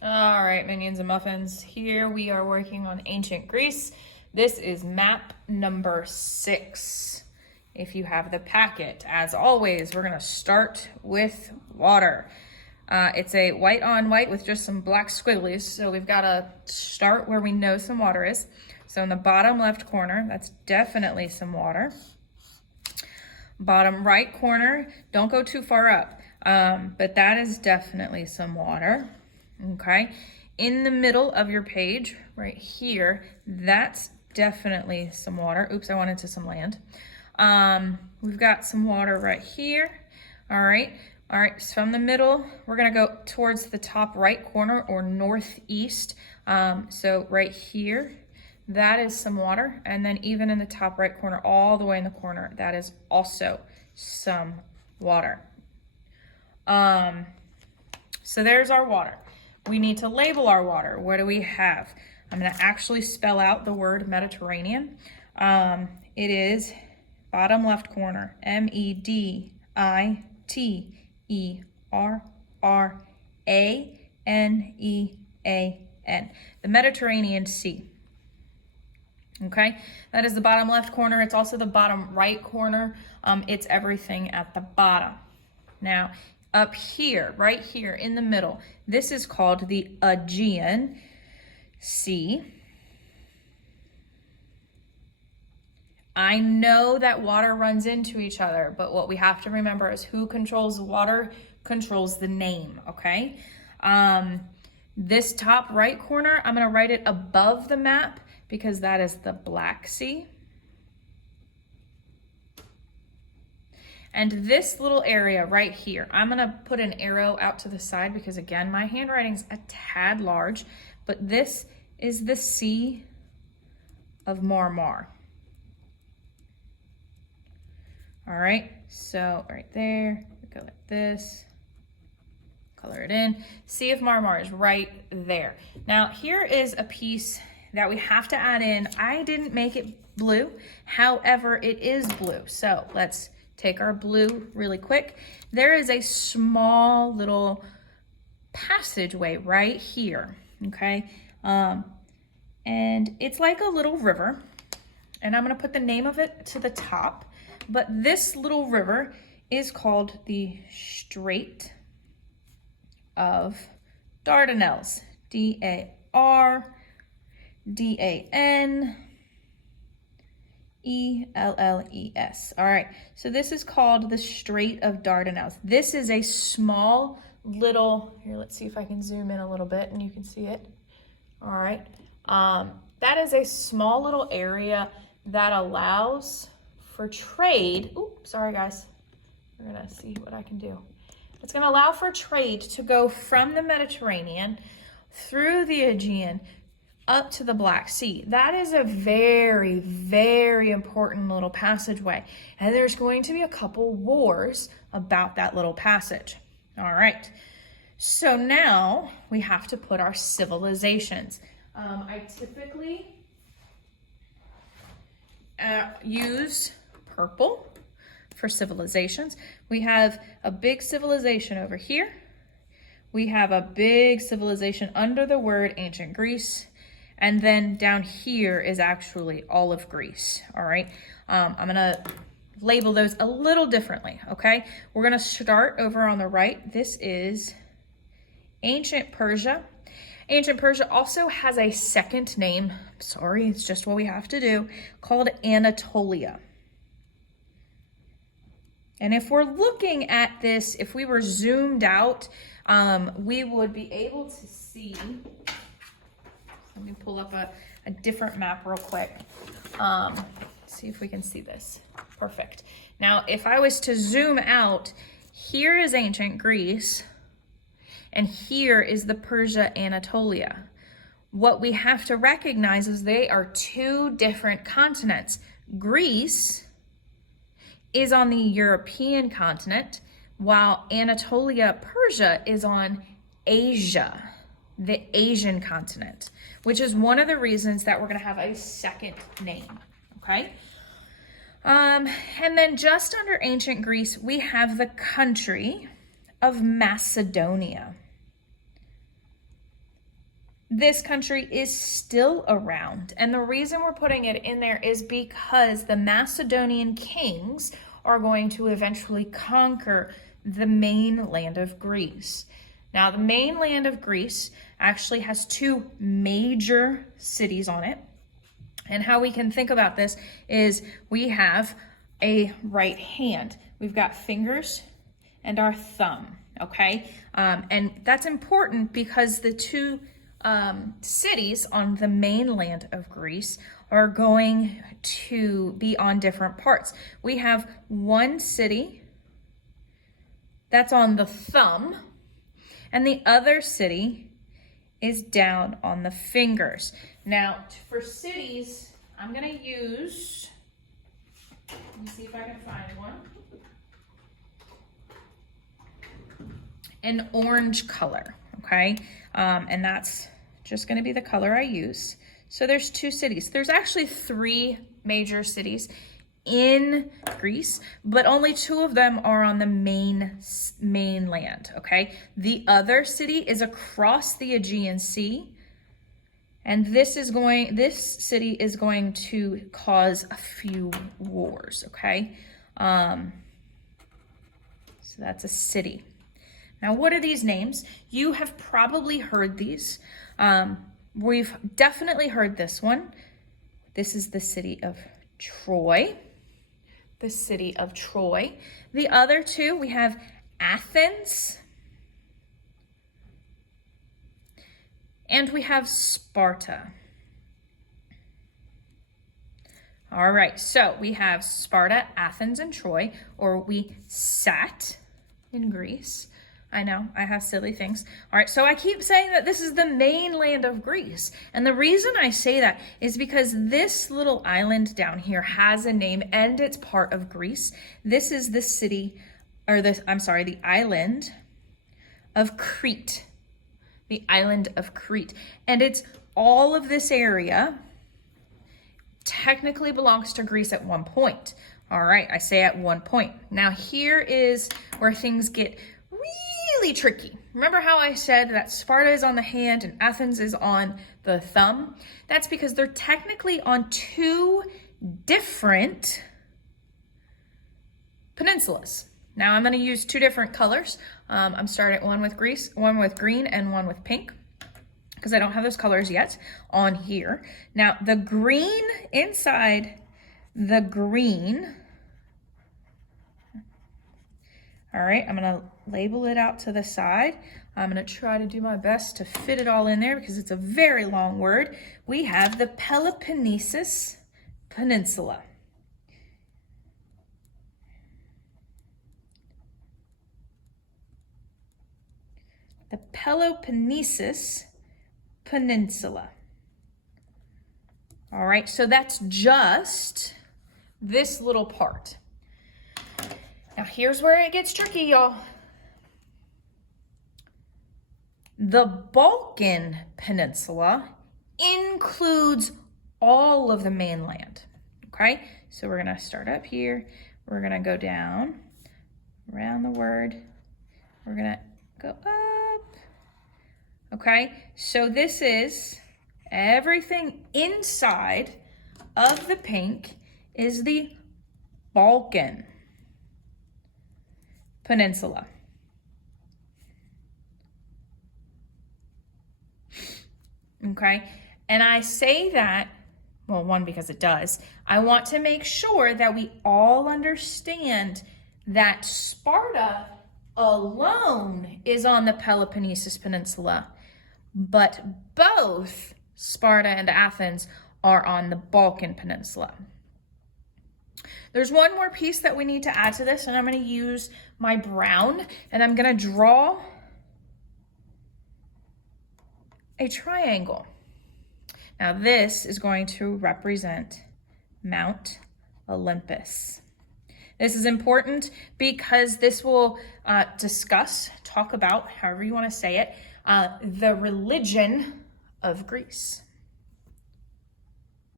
All right, minions and muffins. Here we are working on ancient Greece. This is map number 6. If you have the packet, as always, we're gonna start with water. It's a white on white with just some black squigglies. So we've gotta start where we know some water is. So in the bottom left corner, that's definitely some water. Bottom right corner, don't go too far up, but that is definitely some water. Okay, in the middle of your page, right here, that's definitely some water. Oops, I went into some land. We've got some water right here. All right, so from the middle, we're gonna go towards the top right corner or northeast. So right here, that is some water. And then even in the top right corner, all the way in the corner, that is also some water. So there's our water. We need to label our water. What do we have? I'm gonna actually spell out the word Mediterranean. It is bottom left corner, Mediterranean, the Mediterranean Sea. Okay, that is the bottom left corner. It's also the bottom right corner. It's everything at the bottom. Now, up here, right here in the middle, this is called the Aegean Sea. I know that water runs into each other, but what we have to remember is who controls the water controls the name, okay? This top right corner, I'm gonna write it above the map because that is the Black Sea. And this little area right here, I'm gonna put an arrow out to the side because again, my handwriting's a tad large, but this is the Sea of Marmara. All right, so right there, we go like this, color it in. Sea of Marmara is right there. Now, here is a piece that we have to add in. I didn't make it blue, however, it is blue. So let's take our blue really quick. There is a small little passageway right here, okay? And it's like a little river, and I'm gonna put the name of it to the top, but this little river is called the Strait of Dardanelles, Dardanelles. All right, so this is called the Strait of Dardanelles. This is a small little, here, let's see if I can zoom in a little bit and you can see it. All right, that is a small little area that allows for trade. Oops, sorry guys. We're gonna see what I can do. It's gonna allow for trade to go from the Mediterranean through the Aegean up to the Black Sea. That is a very, very important little passageway. And there's going to be a couple wars about that little passage. All right, so now we have to put our civilizations. I typically use purple for civilizations. We have a big civilization over here. We have a big civilization under the word ancient Greece. And then down here is actually all of Greece, all right? I'm gonna label those a little differently, okay? We're gonna start over on the right. This is ancient Persia. Ancient Persia also has a second name, sorry, it's just what we have to do, called Anatolia. And if we're looking at this, if we were zoomed out, we would be able to see, let me pull up a different map real quick. See if we can see this. Perfect. Now, if I was to zoom out, here is ancient Greece, and here is the Persia Anatolia. What we have to recognize is they are two different continents. Greece is on the European continent, while Anatolia, Persia, is on Asia, the Asian continent, which is one of the reasons that we're gonna have a second name, okay? And then just under ancient Greece, we have the country of Macedonia. this country is still around. And the reason we're putting it in there is because the Macedonian kings are going to eventually conquer the mainland of Greece. Now, the mainland of Greece actually has two major cities on it. And how we can think about this is we have a right hand. We've got fingers and our thumb, okay? And that's important because the two cities on the mainland of Greece are going to be on different parts. We have one city that's on the thumb, and the other city is down on the fingers. Now, for cities, I'm gonna use, let me see if I can find one, an orange color, okay? And that's just gonna be the color I use. So there's two cities. There's actually three major cities in Greece, but only two of them are on the mainland, okay? The other city is across the Aegean Sea, and this city is going to cause a few wars, okay? So that's a city. Now, what are these names? You have probably heard these. We've definitely heard this one. This is the city of Troy. The city of Troy. The other two, we have Athens and we have Sparta. All right, so we have Sparta, Athens, and Troy, or we sat in Greece. I know, I have silly things. All right, so I keep saying that this is the mainland of Greece. And the reason I say that is because this little island down here has a name and it's part of Greece. This is the the island of Crete. The island of Crete. And it's all of this area technically belongs to Greece at one point. All right, I say at one point. Now here is where things get really tricky. Remember how I said that Sparta is on the hand and Athens is on the thumb? That's because they're technically on two different peninsulas. Now I'm going to use two different colors. I'm starting one with green and one with pink, because I don't have those colors yet on here. Now the green inside the green. All right, I'm gonna label it out to the side. I'm gonna try to do my best to fit it all in there because it's a very long word. We have the Peloponnesus Peninsula. The Peloponnesus Peninsula. All right, so that's just this little part. Now here's where it gets tricky, y'all. The Balkan Peninsula includes all of the mainland, okay? So we're gonna start up here. We're gonna go down around the word. We're gonna go up, okay? So this is everything inside of the pink is the Balkan Peninsula. Okay, and I say that, well, one, because it does. I want to make sure that we all understand that Sparta alone is on the Peloponnesus Peninsula, but both Sparta and Athens are on the Balkan Peninsula. There's one more piece that we need to add to this, and I'm going to use my brown, and I'm going to draw a triangle. Now this is going to represent Mount Olympus. This is important because this will talk about, however you want to say it, the religion of Greece.